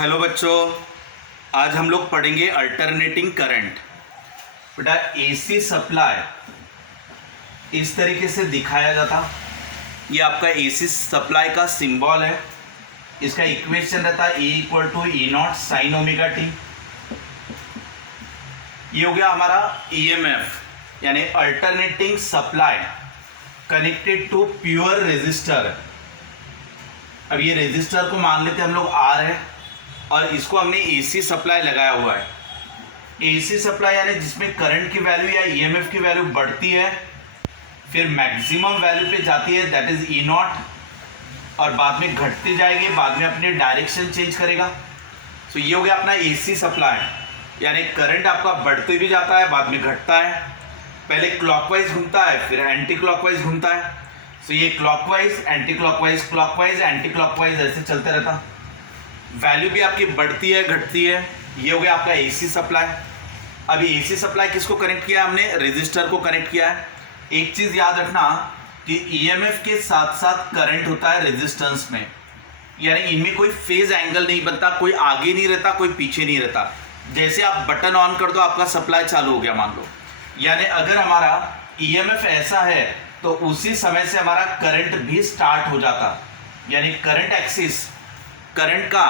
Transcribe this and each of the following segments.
Hello बच्चों, आज हम लोग पढ़ेंगे अल्टरनेटिंग करंट। बेटा एसी सप्लाई इस तरीके से दिखाया जाता। ये आपका एसी सप्लाई का सिंबल है। इसका इक्वेशन रहता है E = E0 sin omega t. ये हो गया हमारा EMF यानी alternating supply connected to pure resistor. अब ये रेजिस्टर को मान लेते हम लोग R है और इसको हमने एसी सप्लाई लगाया हुआ है। एसी सप्लाई यानी जिसमें करंट की वैल्यू या ईएमएफ की वैल्यू बढ़ती है, फिर मैक्सिमम वैल्यू पे जाती है, दैट इज E0, और बाद में घटती जाएगी, बाद में अपनी डायरेक्शन चेंज करेगा। तो ये हो गया अपना एसी सप्लाई यानी करंट आपका बढ़ते भी जाता है, बाद में घटता है। पहले क्लॉकवाइज घूमता है, फिर एंटी क्लॉकवाइज घूमता है। तो ये clockwise anti clockwise clockwise anti clockwise ऐसे चलते रहता। वैल्यू भी आपकी बढ़ती है घटती है। ये हो गया आपका एसी सप्लाई। अभी एसी सप्लाई किसको कनेक्ट किया हमने? रेजिस्टर को कनेक्ट किया है। एक चीज़ याद रखना कि ईएमएफ के साथ साथ करंट होता है रेजिस्टेंस में, यानी इनमें कोई फेज एंगल नहीं बनता, कोई आगे नहीं रहता, कोई पीछे नहीं रहता। जैसे आप बटन ऑन कर दो, आपका सप्लाई चालू हो गया मान लो। यानी अगर हमारा ईएमएफ ऐसा है तो उसी समय से हमारा करंट भी स्टार्ट हो जाता। यानी करंट एक्सिस, करंट का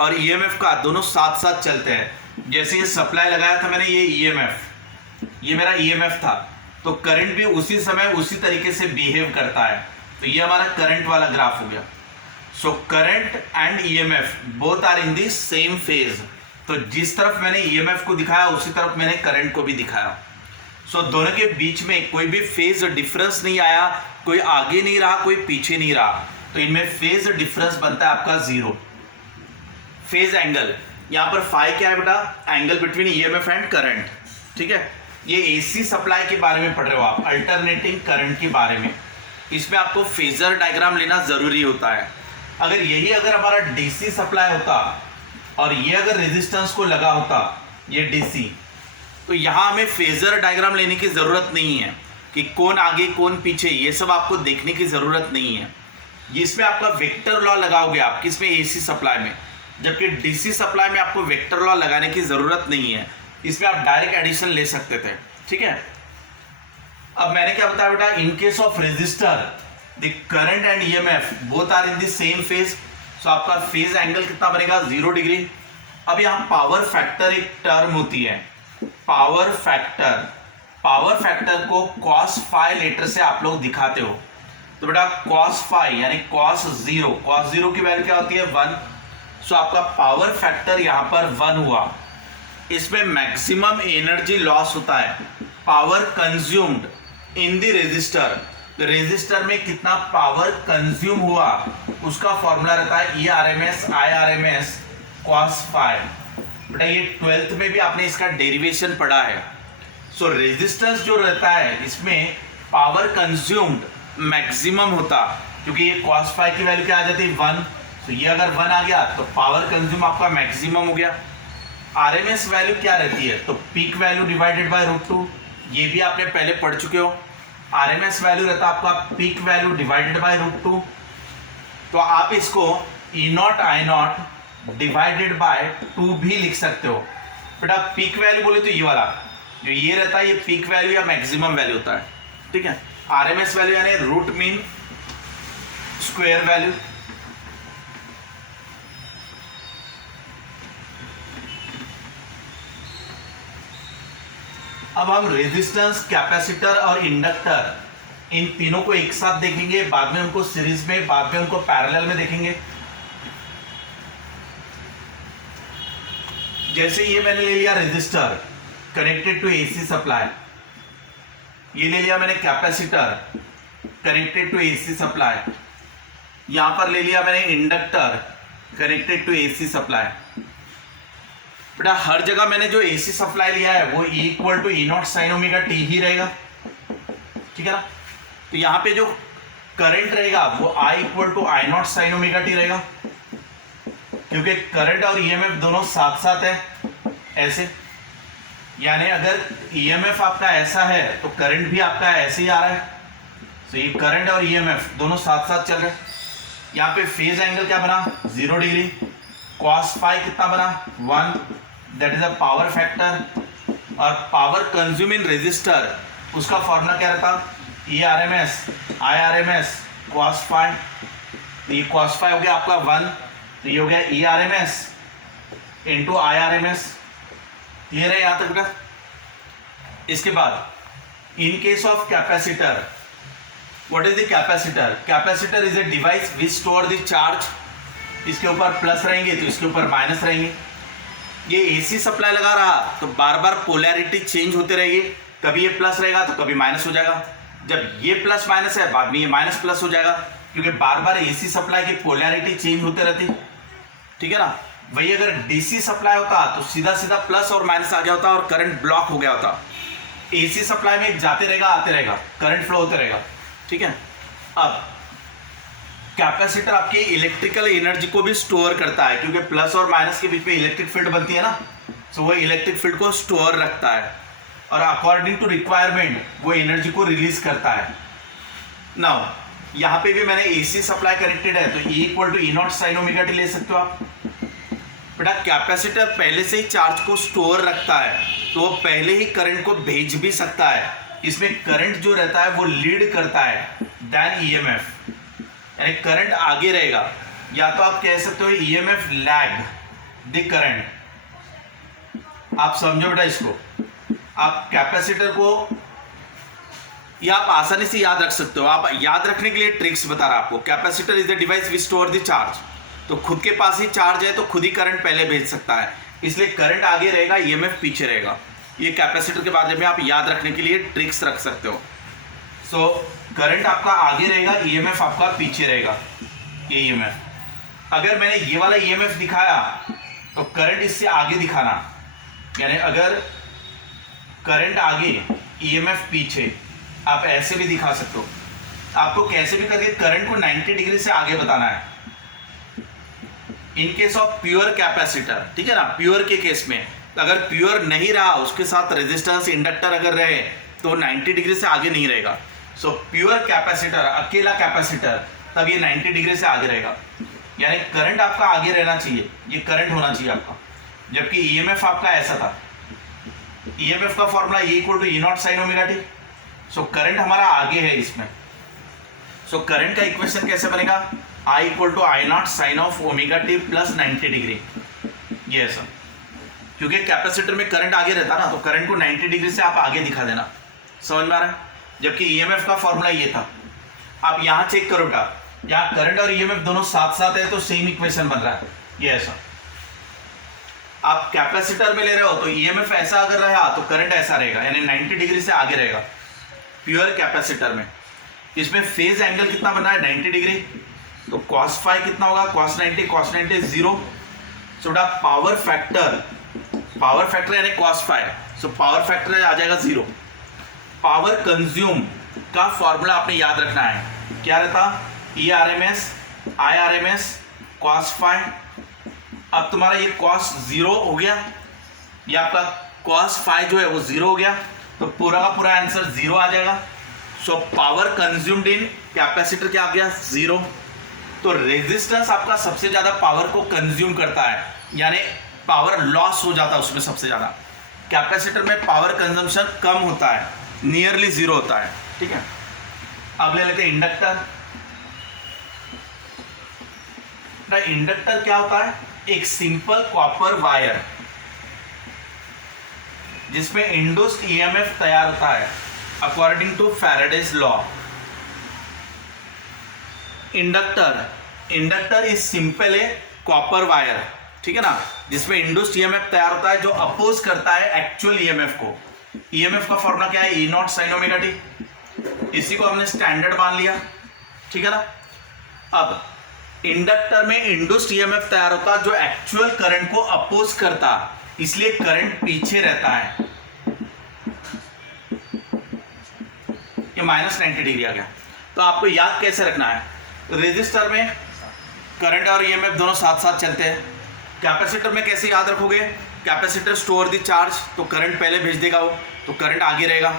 और ईएमएफ का दोनों साथ साथ चलते हैं। जैसे ये सप्लाई लगाया था मैंने, ये ईएमएफ, ये मेरा ईएमएफ था, तो करंट भी उसी समय उसी तरीके से बिहेव करता है। तो ये हमारा करंट वाला ग्राफ हो गया। So current and EMF both are in the same phase. तो जिस तरफ मैंने ईएमएफ को दिखाया उसी तरफ मैंने करंट को भी दिखाया। सो दोनों के बीच में कोई भी फेज डिफरेंस नहीं आया, कोई आगे नहीं रहा, कोई पीछे नहीं रहा। तो इनमें फेज डिफरेंस बनता है आपका 0। फेज एंगल यहाँ पर फाई क्या है बेटा? Angle between EMF and current. ठीक है, ये एसी सप्लाई के बारे में पढ़ रहे हो आप, अल्टरनेटिंग करंट के बारे में। इसमें आपको फेजर डायग्राम लेना जरूरी होता है। अगर हमारा डीसी सप्लाई होता और ये अगर रेजिस्टेंस को लगा होता, ये डीसी, तो यहाँ हमें फेजर डायग्राम लेने की ज़रूरत नहीं है कि कौन आगे कौन पीछे, ये सब आपको देखने की ज़रूरत नहीं है। इसमें आपका वेक्टर लॉ लगाओगे आप किसमें? एसी सप्लाई में। जबकि डीसी सप्लाई में आपको वेक्टर लॉ लगाने की ज़रूरत नहीं है, इसमें आप डायरेक्ट एडिशन ले सकते थे। ठीक है, अब मैंने क्या बताया बेटा? In case of resistor the current and EMF both are in the same phase. So आपका फेज एंगल कितना बनेगा? 0 डिग्री। अब यहाँ पावर फैक्टर एक टर्म होती है, पावर फैक्टर। पावर फैक्टर को cos फाई लेटर से आप लोग दिखाते हो। तो बेटा cos फाई यानी cos 0 की वैल्यू क्या होती है? 1। सो आपका पावर फैक्टर यहाँ पर 1 हुआ। इसमें मैक्सिमम एनर्जी लॉस होता है, power consumed in the resistor. तो रेजिस्टर में कितना पावर कंज्यूम हुआ उसका फॉर्मूला रहता है ERMS IRMS cos फाई। बेटा ये 12th में भी आपने इसका डेरिवेशन पढ़ा है। सो रेजिस्टेंस जो रहता है इसमें पावर कंज्यूम्ड मैक्सिमम होता, क्योंकि ये cos फाई की वैल्यू क्या आ जाती है? 1। तो ये अगर 1 आ गया तो पावर कंज्यूम आपका मैक्सिमम हो गया। आरएमएस वैल्यू क्या रहती है? तो पीक वैल्यू डिवाइडेड बाय √2। ये भी आपने पहले पढ़ चुके हो। आरएमएस वैल्यू रहता है आपका पीक वैल्यू डिवाइडेड बाय √2। तो आप इसको E0 I0 डिवाइडेड बाय 2 भी लिख सकते हो। बेटा पीक वैल्यू बोले तो ये वाला जो ये रहता है, ये पीक वैल्यू या मैक्सिमम वैल्यू होता है। ठीक है, आरएमएस वैल्यू यानी रूट मीन स्क्वायर वैल्यू। अब हम रेजिस्टेंस, कैपेसिटर और इंडक्टर इन तीनों को एक साथ देखेंगे, बाद में उनको सीरीज में, बाद में उनको पैरेलल में देखेंगे। जैसे ये मैंने ले लिया resistor connected to AC supply, ये ले लिया मैंने capacitor connected to AC supply, यहां पर ले लिया मैंने inductor connected to AC supply. बेटा हर जगह मैंने जो एसी सप्लाई लिया है वो E = E0 sin omega t ही रहेगा। ठीक है ना, तो यहाँ पे जो करंट रहेगा वो I = I0 sin omega T रहेगा, क्योंकि करंट और ईएमएफ दोनों साथ साथ है ऐसे। यानी अगर ईएमएफ आपका ऐसा है तो करंट भी आपका ऐसे ही आ रहा है। तो ये करंट और ईएमएफ दोनों साथ साथ चल रहे हैं। यहाँ पे फेज एंगल क्या बना? 0 डिग्री। cos फाई कितना बना 1, that is a power factor. और पावर कंज्यूम इन रेजिस्टर उसका फॉर्मूला क्या रहता, E R M S I R M S cos phi. तो ये कॉस फाई हो गया आपका 1, तो ये हो गया E R M S into I R M S. Clear है यहाँ तक बेटा। इसके बाद in case of capacitor, what is the capacitor? Capacitor is a device which store the charge. इसके ऊपर प्लस रहेंगे तो इसके ऊपर माइनस रहेंगे। ये एसी सप्लाई लगा रहा तो बार बार पोलैरिटी चेंज होते रहेगी, कभी ये प्लस रहेगा तो कभी माइनस हो जाएगा। जब ये प्लस माइनस है बाद में ये माइनस प्लस हो जाएगा, क्योंकि बार बार एसी सप्लाई की पोलैरिटी चेंज होते रहती, ठीक है ना। वही अगर डीसी सप्लाई होता तो सीधा सीधा प्लस और माइनस आ गया होता और करंट ब्लॉक हो गया होता। एसी सप्लाई में जाते रहेगा आते रहेगा, करंट फ्लो होते रहेगा, ठीक है। अब कैपेसिटर आपकी इलेक्ट्रिकल एनर्जी को भी स्टोर करता है, क्योंकि प्लस और माइनस के बीच में इलेक्ट्रिक फील्ड बनती है ना, तो वो इलेक्ट्रिक फील्ड को स्टोर रखता है और अकॉर्डिंग टू रिक्वायरमेंट वो एनर्जी को रिलीज करता है। नाउ यहाँ पे भी मैंने एसी सप्लाई कनेक्टेड है, तो E equal to E naught sine omega T ले सकते हो आप। बेटा कैपेसिटर पहले से ही चार्ज को स्टोर रखता है, तो वो पहले ही करंट को भेज भी सकता है। इसमें करंट जो रहता है वो लीड करता है देन ईएमएफ, यानी करंट आगे रहेगा, या तो आप कह सकते हो ईएमएफ लैग द करंट। आप समझो बेटा इसको, आप कैपेसिटर को या आप आसानी से याद रख सकते हो। आप याद रखने के लिए ट्रिक्स बता रहा आपको। Capacitor is the device which store the charge, तो खुद के पास ही चार्ज है तो खुद ही करंट पहले भेज सकता है, इसलिए करंट आगे रहेगा ईएमएफ पीछे रहेगा। ये कैपेसिटर के बारे में आप याद रखने के लिए ट्रिक्स रख सकते हो। सो करंट आपका आगे रहेगा, ईएमएफ आपका पीछे रहेगा। ये ईएमएफ अगर मैंने ये वाला ईएमएफ दिखाया तो करंट इससे आगे दिखाना, यानी अगर करंट आगे ईएमएफ पीछे, आप ऐसे भी दिखा सकते हो। आपको कैसे भी करके करंट को 90 डिग्री से आगे बताना है इन केस ऑफ प्योर कैपेसिटर, ठीक है ना। प्योर के केस में अगर प्योर नहीं रहा, उसके साथ रेजिस्टेंस इंडक्टर अगर रहे तो 90 डिग्री से आगे नहीं रहेगा। सो प्योर कैपेसिटर, अकेला कैपेसिटर, तब ये 90 डिग्री से आगे रहेगा, यानी करंट आपका आगे रहना चाहिए, ये करंट होना चाहिए आपका। जबकि ईएमएफ आपका ऐसा था, ईएमएफ का formula E equal to E naught sine omega T. So current हमारा आगे है इसमें। सो करंट का इक्वेशन कैसे बनेगा? I equal to I naught sine of omega t plus 90 degree. ये ऐसा, क्योंकि कैपेसिटर में करंट आगे रहता ना, तो करंट को 90 डिग्री से आप आगे दिखा देना। समझ में आ रहा है? जबकि ईएमएफ का फॉर्मूला ये था। आप यहाँ चेक करो बेटा, यहाँ करंट और ईएमएफ दोनों साथ साथ है तो सेम इक्वेशन बन रहा है। ये ऐसा, आप कैपेसिटर में ले रहे हो तो ईएमएफ ऐसा अगर रहा तो करंट ऐसा रहेगा, यानी 90 डिग्री से आगे रहेगा प्योर कैपेसिटर में। इसमें फेज एंगल कितना बन रहा है? 90 डिग्री। तो cos फाई कितना होगा? cos 90 0। सो बेटा पावर फैक्टर यानी cos phi, so power factor आ जाएगा 0। पावर कंज्यूम का फॉर्मूला आपने याद रखना है, क्या रहता? E R M S I R M S cos phi. अब तुम्हारा ये cos 0 हो गया, ये आपका cos फाई जो है वो 0 हो गया, तो पूरा का पूरा आंसर 0 आ जाएगा। सो पावर कंज्यूम्ड इन कैपेसिटर क्या आ गया? 0। तो रेजिस्टेंस आपका सबसे ज्यादा पावर को कंज्यूम करता है, यानी पावर लॉस हो जाता है उसमें सबसे ज्यादा। कैपेसिटर में पावर कंजम्पशन कम होता है, नियरली 0 होता है, ठीक है। अब ले लेते हैं इंडक्टर। इंडक्टर क्या होता है? एक सिंपल कॉपर वायर जिसमें इंड्यूस्ड ईएमएफ तैयार होता है according to Faraday's law. Inductor is simple a copper wire, ठीक है ना, जिसमें इंड्यूस्ड ईएमएफ तैयार होता है जो अपोज करता है एक्चुअल ईएमएफ को। ईएमएफ का फॉर्मूला क्या है? ई नॉट साइन ओमेगा टी। इसी को हमने स्टैंडर्ड मान लिया, ठीक है ना। अब इंडक्टर में इंड्यूस्ड ईएमएफ तैयार होता है जो एक्चुअल करंट को अपोज करता, इसलिए करंट पीछे रहता है। ये -90 डिग्री आ गया। तो आपको याद कैसे रखना है? रेजिस्टर में करंट और ईएमएफ दोनों साथ साथ चलते हैं। कैपेसिटर में कैसे याद रखोगे? कैपेसिटर स्टोर द चार्ज, तो करंट पहले भेज देगा वो, तो करंट आगे रहेगा।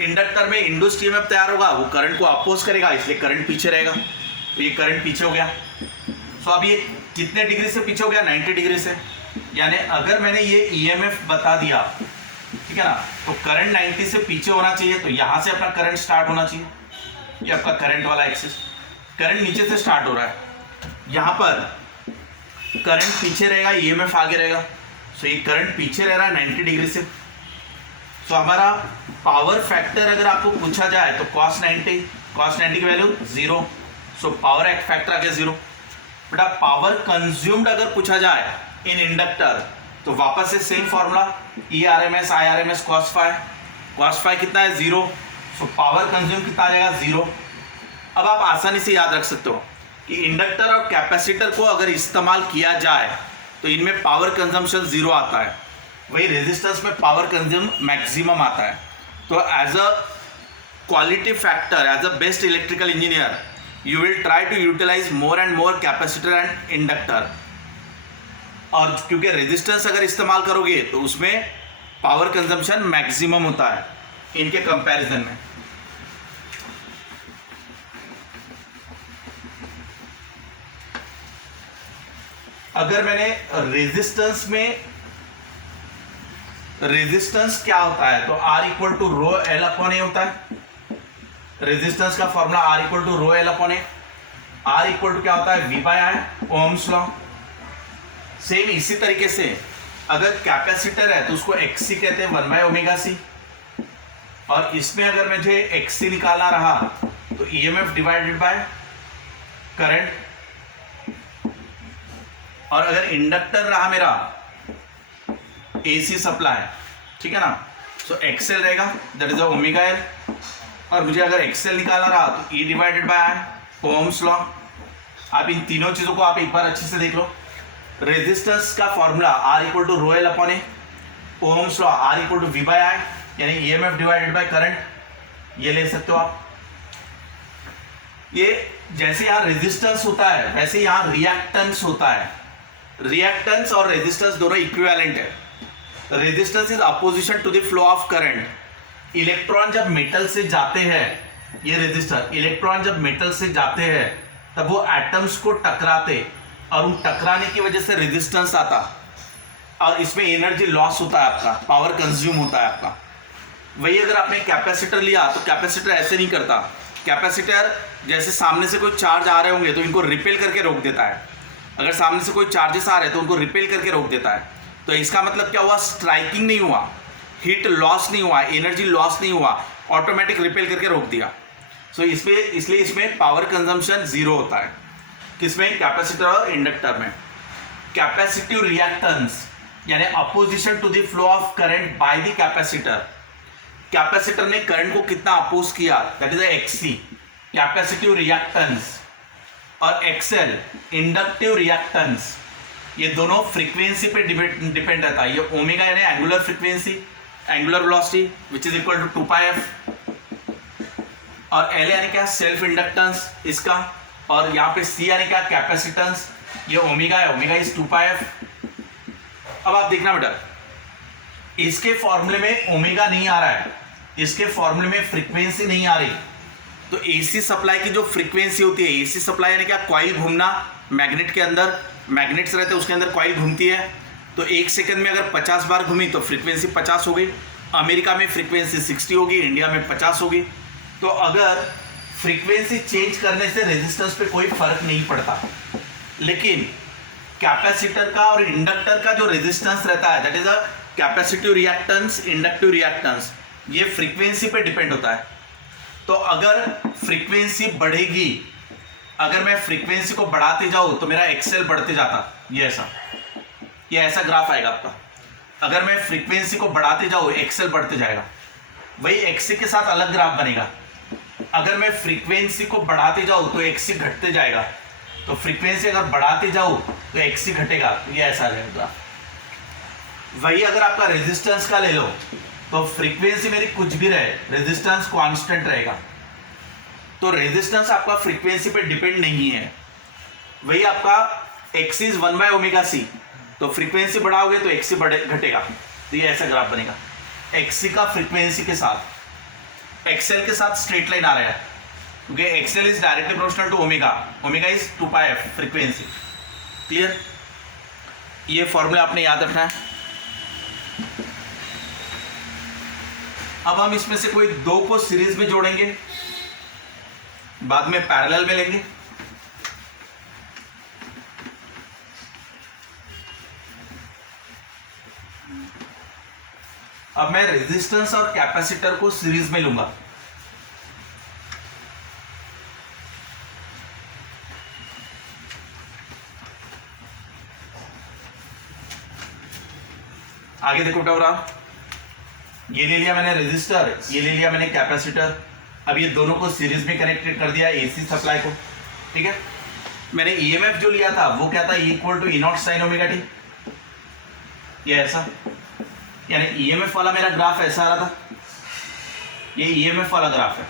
इंडक्टर में इंड्यूस्ड ईएमएफ तैयार होगा, वो करंट को अपोज करेगा, इसलिए करंट पीछे रहेगा, तो ये करंट पीछे हो गया। सो अब ये कितने डिग्री से पीछे हो गया, 90 डिग्री से। यानी अगर मैंने ये ईएमएफ बता दिया, ठीक है ना, तो करंट 90 से पीछे होना चाहिए, तो यहां से अपना करंट स्टार्ट होना चाहिए। ये आपका करंट वाला एक्सिस, करंट नीचे से स्टार्ट हो रहा है, यहां पर करंट पीछे रहेगा, ईएमएफ आगे रहेगा। सो ये करंट पीछे रह रहा है 90 डिग्री से। सो हमारा पावर फैक्टर अगर आपको पूछा जाए तो cos 90 की वैल्यू 0, सो पावर फैक्टर आ गया 0। बेटा पावर कंज्यूम्ड अगर पूछा जाए इन इंडक्टर तो वापस से same formula, E R M S I R M S cos phi कितना है 0, सो पावर कंज्यूम कितना आ जाएगा 0। अब आप आसानी से याद रख सकते हो कि इंडक्टर और कैपेसिटर को अगर इस्तेमाल किया जाए तो इनमें पावर कंजम्पशन 0 आता है, वही रेजिस्टेंस में पावर कंज्यूम मैक्सिमम आता है। तो as a quality factor, as a best electrical engineer, you will try to utilise more and more capacitor and inductor. और क्योंकि रेजिस्टेंस अगर इस्तेमाल करोगे तो उसमें पावर कंजम्पशन मैक्सिमम होता है इनके कंपैरिजन में। अगर मैंने रेजिस्टेंस क्या होता है तो R equal to rho L upon A होता है। रेजिस्टेंस का formula R equal to rho L upon A. R equal to क्या होता है V by I, Ohm's law. Same इसी तरीके से अगर कैपेसिटर है तो उसको XC कहते हैं 1 बाय ओमेगा सी। और इसमें अगर मुझे XC निकालना रहा तो EMF डिवाइडेड बाय करंट। और अगर इंडक्टर रहा मेरा AC सप्लाई, ठीक है ना, सो XL रहेगा, दैट इज ओमेगा एल। और मुझे अगर XL निकालना रहा तो E divided by I, Ohm's law. आप इन तीनों चीजों को आप एक बार अच्छे से देख लो। रेजिस्टेंस का formula R equal to rho L upon A, Ohm's law R equal to V by I, यानी EMF डिवाइडेड बाय करंट, ये ले सकते हो आप। ये जैसे यहाँ रेजिस्टेंस होता है वैसे यहाँ रिएक्टेंस होता है। रिएक्टेंस और रेजिस्टेंस दोनों इक्विवेलेंट है। Resistance is opposition to the flow of current. Electron जब मेटल से जाते हैं, ये रेजिस्टर, इलेक्ट्रॉन जब मेटल से जाते हैं तब वो एटम्स को टकराते और उन टकराने की वजह से रेजिस्टेंस आता और इसमें एनर्जी लॉस होता है, आपका पावर कंज्यूम होता है आपका। वही अगर आपने कैपेसिटर लिया तो कैपेसिटर ऐसे नहीं करता। कैपेसिटर जैसे सामने से कोई चार्ज आ रहे होंगे तो इनको रिपेल करके रोक देता है। अगर सामने से कोई चार्जेस आ रहे हैं तो उनको रिपेल करके रोक देता है। तो इसका मतलब क्या हुआ, स्ट्राइकिंग नहीं हुआ, हीट लॉस नहीं हुआ, एनर्जी लॉस नहीं हुआ, ऑटोमेटिक रिपेल करके रोक दिया। सो इसलिए इसमें पावर कंजम्पशन 0 होता है। किसमें, कैपेसिटर और इंडक्टर में। कैपेसिटिव रिएक्टेंस यानी opposition to the flow of current by the capacitor. Capacitor ने करंट को कितना अपोज किया, that is XC capacitive reactance, और XL इंडक्टिव रिएक्टेंस। ये दोनों फ्रीक्वेंसी पे डिपेंड रहता है। ये ओमेगा यानी angular frequency, angular velocity which is equal to 2πf, और L यानी क्या, सेल्फ इंडक्टेंस इसका, और यहाँ पे C यानी क्या, कैपेसिटेंस। ये ओमेगा है, ओमेगा इज 2πf। अब आप देखना बेटा, इसके फॉर्मूले में ओमेगा नहीं आ रहा है, इसके फॉर्मूले में फ्रीक्वेंसी नहीं आ रही। तो AC सप्लाई की जो फ्रीक्वेंसी होती है, AC सप्लाई यानी क्या, कॉइल घूमना, मैग्नेट के अंदर मैग्नेट्स रहते हैं उसके अंदर कॉइल घूमती है। तो 1 सेकंड में अगर 50 बार घूमी तो फ्रीक्वेंसी 50 हो गई। अमेरिका में फ्रीक्वेंसी 60 होगी, इंडिया में 50 होगी। तो अगर फ्रीक्वेंसी चेंज करने से रेजिस्टेंस पे कोई फर्क नहीं पड़ता, लेकिन कैपेसिटर का और इंडक्टर का जो रेजिस्टेंस रहता है, that is a capacitive reactance, inductive reactance, ये फ्रीक्वेंसी पे डिपेंड होता है। तो अगर फ्रीक्वेंसी बढ़ेगी, अगर मैं फ्रीक्वेंसी को बढ़ाते जाऊं तो मेरा XL बढ़ते जाता, ये ऐसा ग्राफ आएगा आपका। अगर मैं फ्रीक्वेंसी को बढ़ाते जाऊं XL बढ़ते जाएगा। वही XC के साथ अलग ग्राफ बनेगा। अगर मैं फ्रीक्वेंसी को बढ़ाते जाऊं तो XC घटते जाएगा, तो फ्रीक्वेंसी अगर बढ़ाते जाऊं तो XC घटेगा, ये ऐसा आ जाएगा। वही अगर आपका रेजिस्टेंस का ले लो तो फ्रीक्वेंसी मेरी कुछ भी रहे, रेजिस्टेंस कांस्टेंट रहेगा। तो रेजिस्टेंस आपका फ्रीक्वेंसी पे डिपेंड नहीं है। वही आपका XC is 1 by omega C, तो फ्रीक्वेंसी बढ़ाओगे तो XC घटेगा। तो ये ऐसा ग्राफ बनेगा, XC का फ्रीक्वेंसी के साथ, XL के साथ स्ट्रेट लाइन आ रहा है क्योंकि XL is directly proportional to omega, omega is 2πf frequency. Clear? ये फॉर्मूला आपने याद रखना है। अब हम इसमें से कोई दो को सीरीज में जोड़ेंगे, बाद में पैरेलल में लेंगे। अब मैं रेजिस्टेंस और कैपेसिटर को सीरीज में लूंगा। आगे देखो क्या हो रहा, ये ले लिया मैंने रेजिस्टर, ये ले लिया मैंने कैपेसिटर। अब ये दोनों को सीरीज में कनेक्टेड कर दिया एसी सप्लाई को, ठीक है। मैंने ईएमएफ जो लिया था वो क्या था, equal to E naught sine omega t, ये ऐसा, यानी ईएमएफ वाला मेरा ग्राफ ऐसा आ रहा था, ये ईएमएफ वाला ग्राफ है।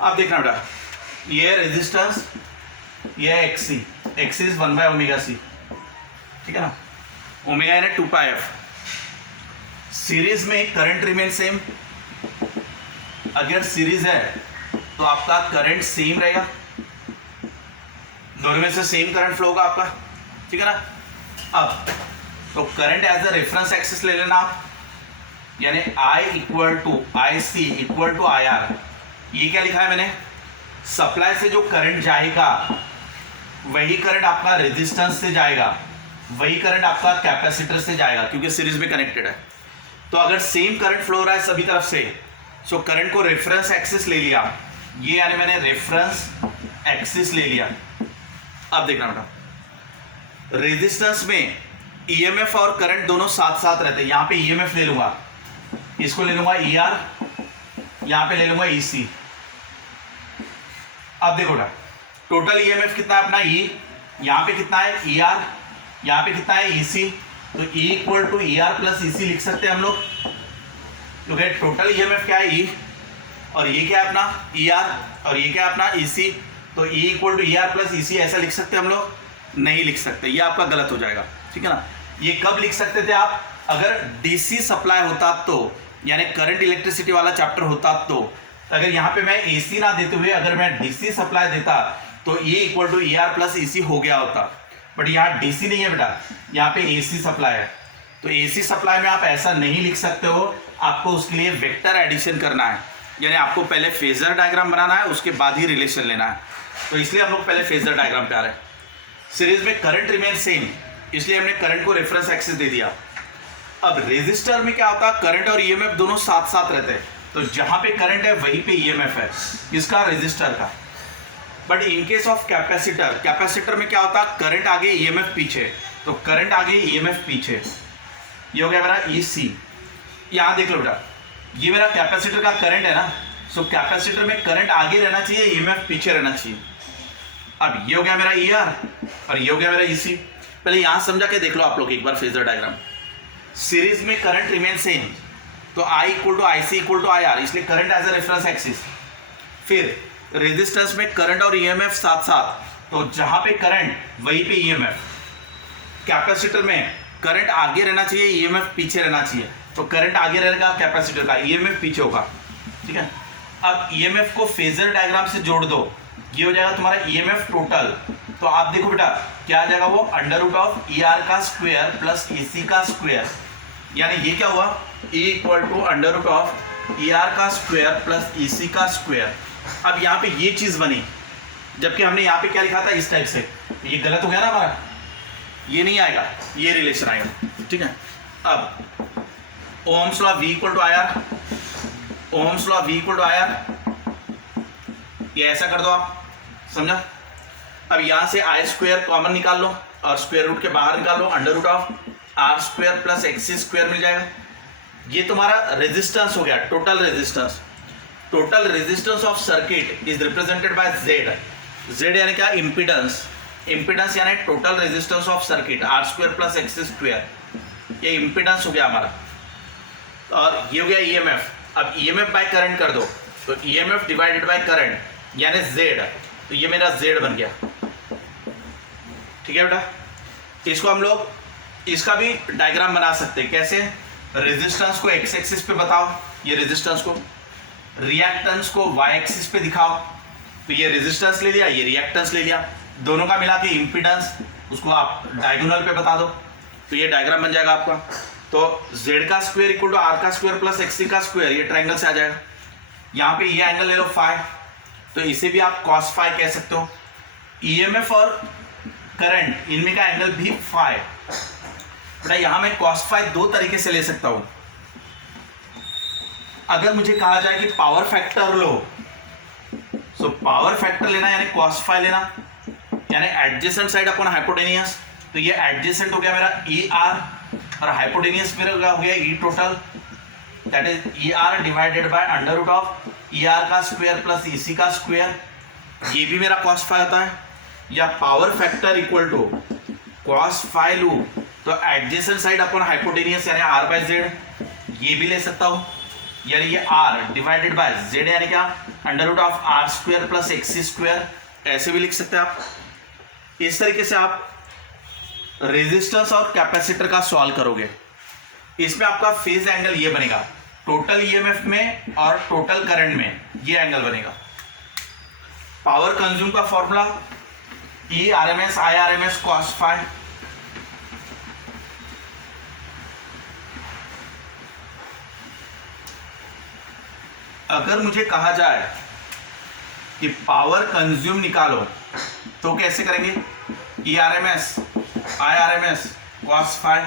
आप देखना बेटा, ये रेजिस्टेंस, ये है एक्सी, एक्सी इज 1/ωc, ठीक है ना, ओमेगा यानी 2πf। सीरीज में करंट रिमेन सेम, अगर सीरीज है तो आपका करंट सेम रहेगा, दोनों में से सेम करंट फ्लो होगा आपका, ठीक है ना। अब तो current as a reference axis ले लेना आप, यानी I equal to IC equal to IR। ये क्या लिखा है मैंने, सप्लाई से जो करंट जाएगा वही करंट आपका रेजिस्टेंस से जाएगा, वही करंट आपका कैपेसिटर से जाएगा, क्योंकि सीरीज में कनेक्टेड है। तो अगर सेम करंट फ्लो हो रहा है सभी तरफ से, सो करंट को रेफरेंस एक्सिस ले लिया, ये यानी मैंने रेफरेंस एक्सिस ले लिया। अब देखना बेटा, रेजिस्टेंस में ईएमएफ और करंट दोनों साथ साथ रहते हैं। यहां पे ईएमएफ ले लूंगा, इसको ले लूंगा ER, यहां पे ले लूंगा EC। अब देखो बेटा, टोटल ईएमएफ कितना है अपना E, यहां पे कितना है ER, यहां पे कितना है EC, तो E equal to ER plus EC लिख सकते हैं हम लोग, क्योंकि टोटल ईएमएफ क्या है E, और ये क्या है अपना ER, और ये क्या है अपना EC, तो E equal to ER plus EC ऐसा लिख सकते हैं हम लोग, नहीं लिख सकते, ये आपका गलत हो जाएगा, ठीक है ना। ये कब लिख सकते थे आप, अगर डीसी सप्लाई होता तो, यानी करंट इलेक्ट्रिसिटी वाला चैप्टर होता तो। अगर यहाँ पे मैं एसी ना देते हुए अगर मैं डीसी सप्लाई देता तो E equal to ER plus EC हो गया होता, बट यहाँ डीसी नहीं है बेटा, यहाँ पे एसी सप्लाई है। तो एसी सप्लाई में आप ऐसा नहीं लिख सकते हो, आपको उसके लिए वेक्टर एडिशन करना है, यानी आपको पहले फेजर डायग्राम बनाना है, उसके बाद ही रिलेशन लेना है। तो इसलिए हम लोग पहले फेजर डायग्राम पे आ रहे हैं। सीरीज में करंट रिमेन सेम, इसलिए हमने करंट को रेफरेंस एक्सिस दे दिया। अब रेजिस्टर में क्या होता है, करंट और ईएमएफ दोनों साथ साथ रहते हैं, तो जहां पे करंट है वहीं पे ईएमएफ है, इसका रेजिस्टर का। But in case of capacitor, capacitor में क्या होता है, करंट आगे ईएमएफ पीछे, तो करंट आगे ईएमएफ पीछे, ये हो गया मेरा EC। यहां देख लो बेटा, ये मेरा कैपेसिटर का करंट है ना, सो कैपेसिटर में करंट आगे रहना चाहिए, ईएमएफ पीछे रहना चाहिए। अब ये हो गया मेरा ER और ये हो गया मेरा EC। पहले यहां समझा के देख लो आप लोग एक बार फेजर डायग्राम। सीरीज में करंट रिमेन सेम, तो I equal to IC equal to IR, इसलिए current as a reference axis. फिर रेजिस्टेंस में करंट और ईएमएफ साथ साथ, तो जहां पे करंट वहीं पे ईएमएफ। कैपेसिटर में करंट आगे रहना चाहिए, ईएमएफ पीछे रहना चाहिए, तो करंट आगे रहेगा कैपेसिटर का, ईएमएफ पीछे होगा, ठीक है। अब ईएमएफ को फेजर डायग्राम से जोड़ दो, ये हो जाएगा तुम्हारा ईएमएफ टोटल। तो आप देखो बेटा क्या आ जाएगा, वो अंडर रूट ऑफ ER का स्क्वायर प्लस EC का स्क्वायर, यानी ये क्या हुआ, E equal to under root of ER का स्क्वायर प्लस EC का स्क्वायर। अब यहाँ पे ये चीज बनी, जबकि हमने यहाँ पे क्या लिखा था इस टाइप से, ये गलत हो गया ना हमारा, ये नहीं आएगा, ये रिलेशन आएगा, ठीक है। अब Ohm's law V equal to IR, Ohm's law V equal to IR, ये ऐसा कर दो आप, समझा। अब यहां से I स्क्वायर कॉमन निकाल लो और स्क्वायर रूट के बाहर निकाल लो, under root of R square plus XC square मिल जाएगा। ये तुम्हारा रेजिस्टेंस हो गया, total resistance. Total resistance of circuit is represented by Z यानी क्या, इम्पीडेंस। इम्पीडेंस यानी total resistance of circuit R square plus XC square, ये इम्पीडेंस हो गया हमारा। और ये हो गया EMF। अब EMF बाय करंट कर दो, तो EMF डिवाइडेड बाय करंट यानी Z, तो ये मेरा Z बन गया, ठीक है बेटा। इसको हम लोग इसका भी डायग्राम बना सकते हैं, कैसे, रेजिस्टेंस को X एक्सिस पे बताओ, ये रेजिस्टेंस को, रिएक्टेंस को Y एक्सिस पे दिखाओ, तो ये रेजिस्टेंस ले लिया, ये रिएक्टेंस ले लिया, दोनों का मिला के इम्पीडेंस, उसको आप डायगोनल पे बता दो, तो ये डायग्राम बन जाएगा आपका। तो z का स्क्वायर इक्वल टू r का स्क्वायर प्लस xc का स्क्वायर, ये ट्रायंगल से आ जाएगा। यहाँ पे ये एंगल ले लो फाई, तो इसे भी आप cos फाई कह सकते हो। ईएमएफ और करंट इनमें का एंगल भी फाई, बेटा यहाँ मैं cos फाई दो तरीके से ले सकता हूँ। अगर मुझे कहा जाए कि पावर फैक्टर लो, तो पावर फैक्टर लेना यानी cos फाई लेना, यानी एडजेसेंट साइड अपॉन हाइपोटेनियस, तो ये एडजेसेंट हो गया मेरा ई आर और हाइपोटेनियस मेरा हो गया E total, that is E R divided by under root of E R का स्क्वायर प्लस ई सी का स्क्वायर, ये भी मेरा cos फाई होता है। या power factor equal to cos phi लू तो एडजेसेंट साइड अपॉन हाइपोटेनियस यानी आर बाय जेड, ये भी ले सकता हूँ, यानी ये आर डिवाइडेड बाय जेड यानी क्या under root of R square plus XC square, ऐसे भी लिख सकते हैं आप। इस तरीके से आप रेजिस्टेंस और कैपेसिटर का सॉल्व करोगे। इसमें आपका फेज एंगल ये बनेगा, टोटल ईएमएफ में और टोटल करंट में ये एंगल बनेगा। पावर कंज्यूम का formula E R M S I R M S cos phi, अगर मुझे कहा जाए कि पावर कंज्यूम निकालो तो कैसे करेंगे, E R M S I R M S cos phi,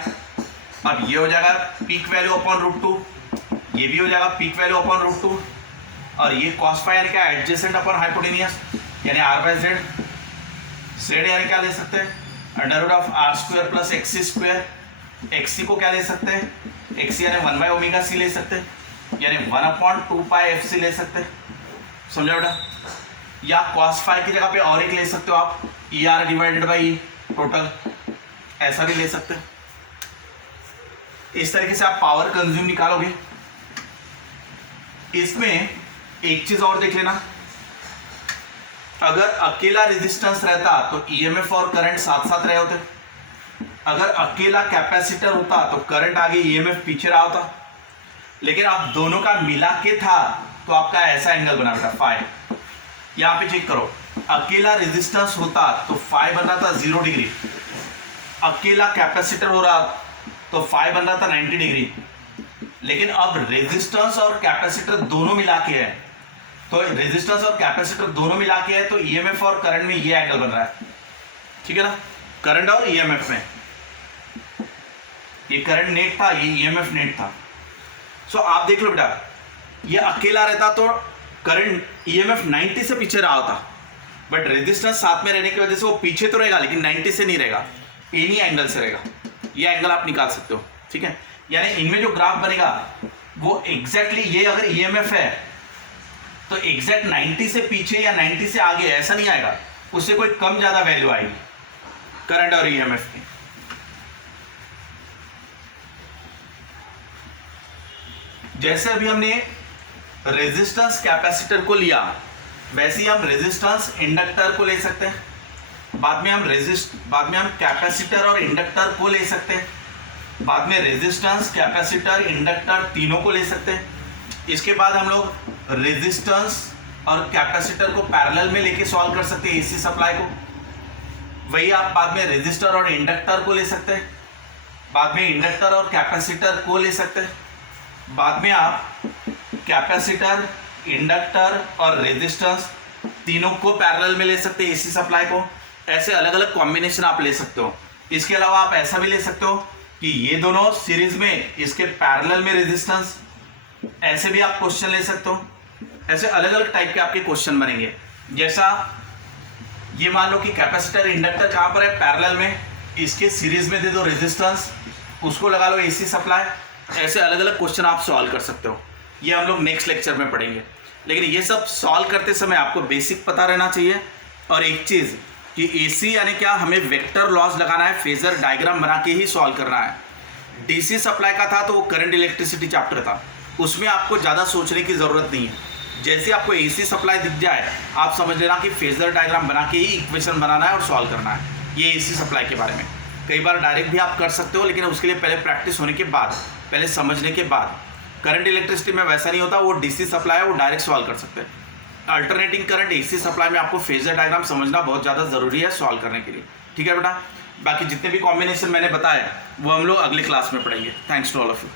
अब ये हो जाएगा peak value upon root two, ये भी हो जाएगा peak value upon root two, और ये कॉस फाई यानी क्या एडजेसेंट अपॉन हाइपोटेनियस यानी आर बाय जेड, जेड यानी क्या ले सकते हैं under root of R square plus XC square, XC को क्या ले सकते हैं एक्सी यानी 1 बाय ओमेगा सी ले सकते हैं, यानी 1/2 पाई एफ सी ले सकते हैं, समझा बेटा। या कॉस फाई की जगह पे और एक ले सकते हो आप ई R divided by E total, ऐसा भी ले सकते हैं। इस तरीके से आप पावर कंज्यूम निकालोगे। इसमें एक चीज और देख लेना, अगर अकेला रेजिस्टेंस रहता तो ईएमएफ और करंट साथ साथ रहे होते, अगर अकेला कैपेसिटर होता तो करंट आगे ईएमएफ पीछे रहा होता, लेकिन आप दोनों का मिला के था तो आपका ऐसा एंगल बना था फाई। यहां पे चेक करो, अकेला रेजिस्टेंस होता तो फाई बन रहा था 0 डिग्री, अकेला कैपेसिटर हो रहा तो फाई बन रहा था 90 डिग्री, लेकिन अब रेजिस्टेंस और कैपेसिटर दोनों मिला के है, तो रेजिस्टेंस और कैपेसिटर दोनों मिला के है तो ईएमएफ और करंट में ये एंगल बन रहा है, ठीक है ना। करंट और ईएमएफ में, ये करंट नेट था, ये ईएमएफ नेट था। सो आप देख लो बेटा, ये अकेला रहता तो करंट ईएमएफ 90 से पीछे रहा होता, बट रेजिस्टेंस साथ में रहने की वजह से वो पीछे तो रहेगा लेकिन 90 से नहीं रहेगा, एनी एंगल से रहेगा। ये एंगल आप निकाल सकते हो, ठीक है। यानी इनमें जो ग्राफ बनेगा वो एग्जैक्टली ये अगर ईएमएफ है तो एग्जैक्ट 90 से पीछे या 90 से आगे ऐसा नहीं आएगा, उससे कोई कम ज्यादा वैल्यू आएगी करंट और ईएमएफ की। जैसे अभी हमने रेजिस्टेंस कैपेसिटर को लिया, वैसे ही हम रेजिस्टेंस इंडक्टर को ले सकते हैं, बाद में हम कैपेसिटर और इंडक्टर को ले सकते हैं, बाद में रेजिस्टेंस कैपेसिटर इंडक्टर तीनों को ले सकते हैं। इसके बाद हम लोग रेजिस्टेंस और कैपेसिटर को पैरेलल में लेके सॉल्व कर सकते हैं एसी सप्लाई को। वही आप बाद में रेजिस्टर और इंडक्टर को ले सकते हैं, बाद में इंडक्टर और कैपेसिटर को ले सकते हैं, बाद में आप कैपेसिटर इंडक्टर और रेजिस्टेंस तीनों को पैरेलल में ले सकते हैं एसी सप्लाई को। ऐसे अलग अलग कॉम्बिनेशन आप ले सकते हो। इसके अलावा आप ऐसा भी ले सकते हो कि ये दोनों सीरीज में, इसके पैरेलल में रेजिस्टेंस, ऐसे भी आप क्वेश्चन ले सकते हो। ऐसे अलग अलग टाइप के आपके क्वेश्चन बनेंगे। जैसा ये मान लो कि कैपेसिटर इंडक्टर कहाँ पर है पैरेलल में, इसके सीरीज में दे दो रेजिस्टेंस, उसको लगा लो एसी सप्लाई। ऐसे अलग अलग क्वेश्चन आप सॉल्व कर सकते हो, ये हम लोग नेक्स्ट लेक्चर में पढ़ेंगे। लेकिन ये सब सॉल्व करते समय आपको बेसिक पता रहना चाहिए। और एक चीज़ कि एसी यानी क्या, हमें वेक्टर लॉज लगाना है, फेजर डायग्राम बना के ही सॉल्व करना है। डीसी सप्लाई का था तो वो करंट इलेक्ट्रिसिटी चैप्टर था, उसमें आपको ज़्यादा सोचने की ज़रूरत नहीं है। जैसे आपको एसी सप्लाई दिख जाए आप समझ लेना कि फेजर डायग्राम बना के ही इक्वेशन बनाना है और सॉल्व करना है। ये एसी सप्लाई के बारे में कई बार डायरेक्ट भी आप कर सकते हो, लेकिन उसके लिए पहले प्रैक्टिस होने के बाद, पहले समझने के बाद। करंट इलेक्ट्रिसिटी में वैसा नहीं होता, वो डीसी सप्लाई है, वो डायरेक्ट सॉल्व कर सकते हैं। अल्टरनेटिंग करंट एसी सप्लाई में आपको फेजर डायग्राम समझना बहुत ज़्यादा ज़रूरी है सॉल्व करने के लिए, ठीक है बेटा। बाकी जितने भी कॉम्बिनेशन मैंने बताया वो हम लोग अगली क्लास में पढ़ेंगे। Thanks to all of you.